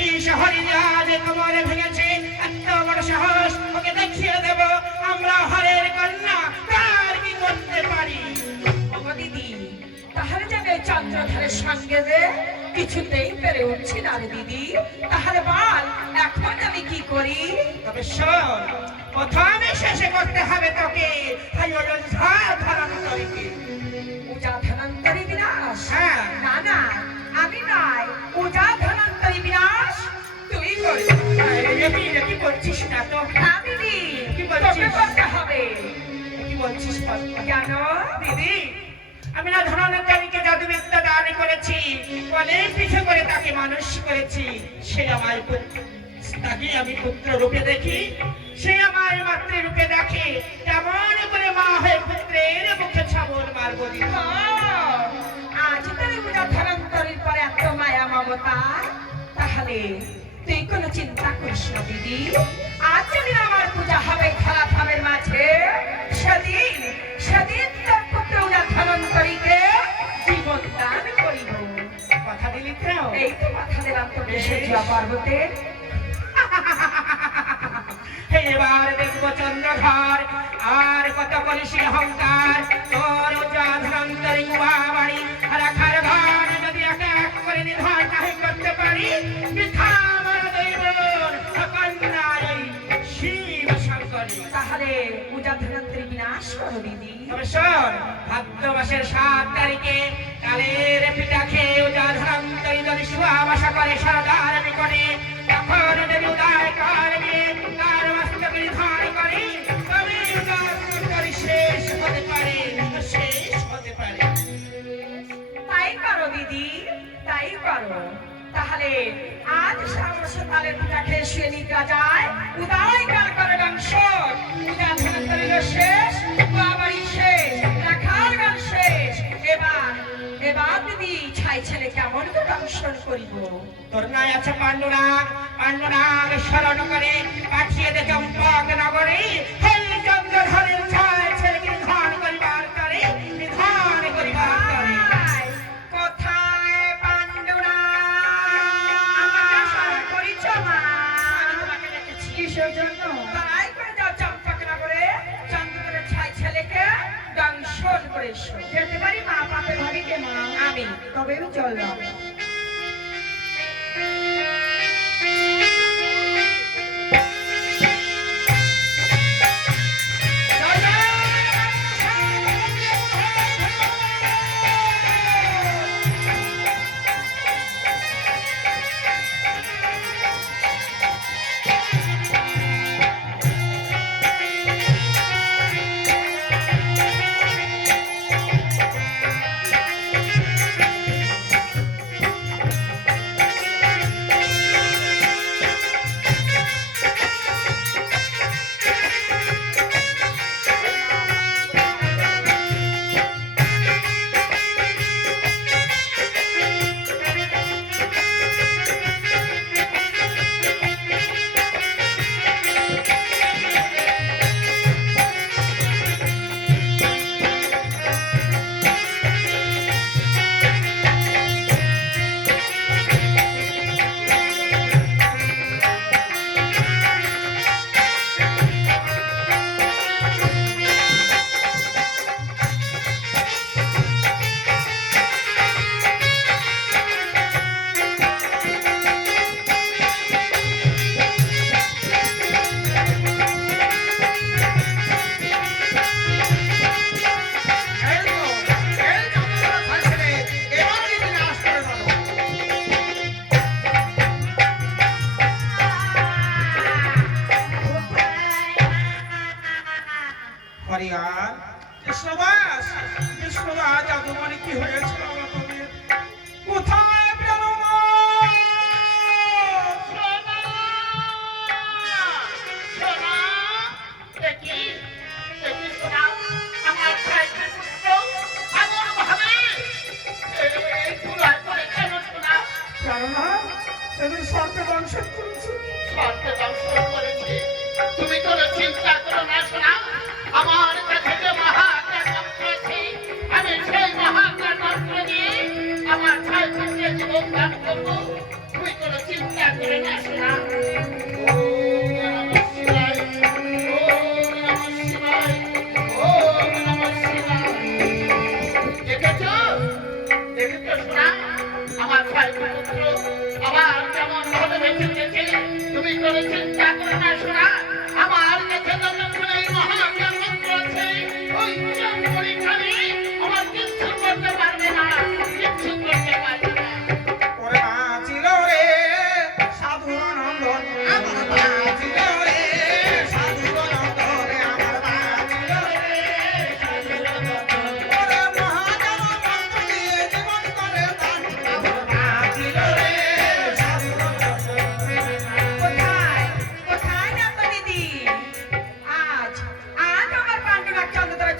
এই শহরে আজ কোমরে ভেঙেছে, এত বড় সাহস, ওকে দেখিয়ে দেব আমরা হরের কন্যা কার কি করতে পারি। ওগো দিদি, তাহলে যাবে চন্দ্রধারের সঙ্গে যে কিছুতেই পেরে উঠছি না রে দিদি। তাহলে বল এখন আমি কি করি? তবে শোন, প্রথমে শেষে করতে হবে তোকে হাই অযোধ্যা ধরান্তরীকে। পূজা ধনন্তরী বিনাশ? হ্যাঁ। না না, আমি নয়, পূজা ধনন্তরী বিনাশ তুই করবি। কি করছিস না তো? আমি নি, কি বলছিস? তোকে করতে হবে। কি বলছিস কেন দিদি? আমি না ধনন্তরীকে জাদুবিদ্যা দান করেছি, অনেক পিছু করে তাকে মানুষ করেছি। সে আমার তাকে আমি পুত্র রূপে দেখি, সে আমার মাতৃরূপে দেখে। কেমন করে মা হয়ে পুত্রের মুখে ছাবল মারবো দিদি? আজ তোর পূজা ধনন্তরীর পরে এত মায়া মমতা, তাহলে তুই কোনো চিন্তা করিস না দিদি। আজ যেদিন আমার পূজা হবে খেলা থামের মাঝে, সেদিন সেদিন তোর পুত্র পূজা ধনন্তরীকে জীবন দান করিব। কথা দিলি তো? এই তো কথা দিলাম তোকে সূর্যা পর্বতের। এবার দেখবো চন্দ্রধর আর কত করিস অহংকার। তোর ধনন্তরী কুয়া বাড়ি রাখার ঘর যদি এক এক করে নির্ভর নাহি করতে পারি, বৃথা আমার দৈবর কন্যা এই শিব শঙ্করী। তাহলে পূজা ধনন্তরী বিনাশ করো দিদি। তবে শোন, ভাদ্র মাসের 7 তারিখে কালের পিঠা খেয়ে ধনন্তরী যদি শুয়াবাসা করে সরদার নিকটে, তখন যদি উদয় করবে তার মস্তক নিধন করে, তবে ধনন্তরী শেষ হতে পারে, শেষ হতে পারে। তাই করো দিদি, তাই করো। তাহলে আজ সামসে তালের পিঠা খেয়ে শুয়ে নিদ্রা যায়, উদয় কাল করে বংশ। পূজা ধনন্তরীর শেষ, বাবারই শেষ, রাখার গান শেষ। এবার এবার দিদি ছাই ছেলে কেমন করে দংশন করিব? তোর নাই আছে পাণ্ডুনাগ, পাণ্ডুনাগ স্মরণ করে পাঠিয়ে দে চম্পক নগরে। হেই চন্দ্রধরের ছায় ছেলেকে নিধন করিবার করে, নিধন করিবার করে। কোথায় কোথায় পাণ্ডুনাগ? আমাকে স্মরণ করিছ মা? আমি তোমাকে দেখেছি। কিসের জন্য? তাই করে যাও চম্পকনগরে, চন্দ্রধরের ছাই ছেলেকে দংশন করে এসো। যেতে পারি মা? পাপে ভাবিকে মা আমি, তবে আমি চললাম। হরিয়ার কৃষ্ণদাস, কৃষ্ণদাস আগমনে কি হয়েছিল আমাদের? কোথায় প্রাণনাথ? সোনা, সোনা, দেখি, দেখি সোনা, আমার ছাইকে পুত্র আগমন হবে। এই ধুলায় পড়ে কেন সোনা? প্রাণনাথ, এদের সর্পে দংশন করেছে। সর্পে দংশন করেছে? তুমি কোনো চিন্তা করো না সোনা, আমার কাছে যে মহাকার মন্ত্র আছে, আমি সেই মহাকার মন্ত্র দিয়ে আমার ছাই পুত্রের জীবন দান করবো। তুমি কোনো চিন্তা করে সোনা ওম নমঃ শিবায় ওম নমঃ শিবায় ওম নমঃ শিবায়। দেখেছো দেখেছো সোনা আমার ছয় পুত্র আবার কেমন ভাবে বেঁচে উঠেছে। তুমি কোনো চিন্তা করো না সোনা।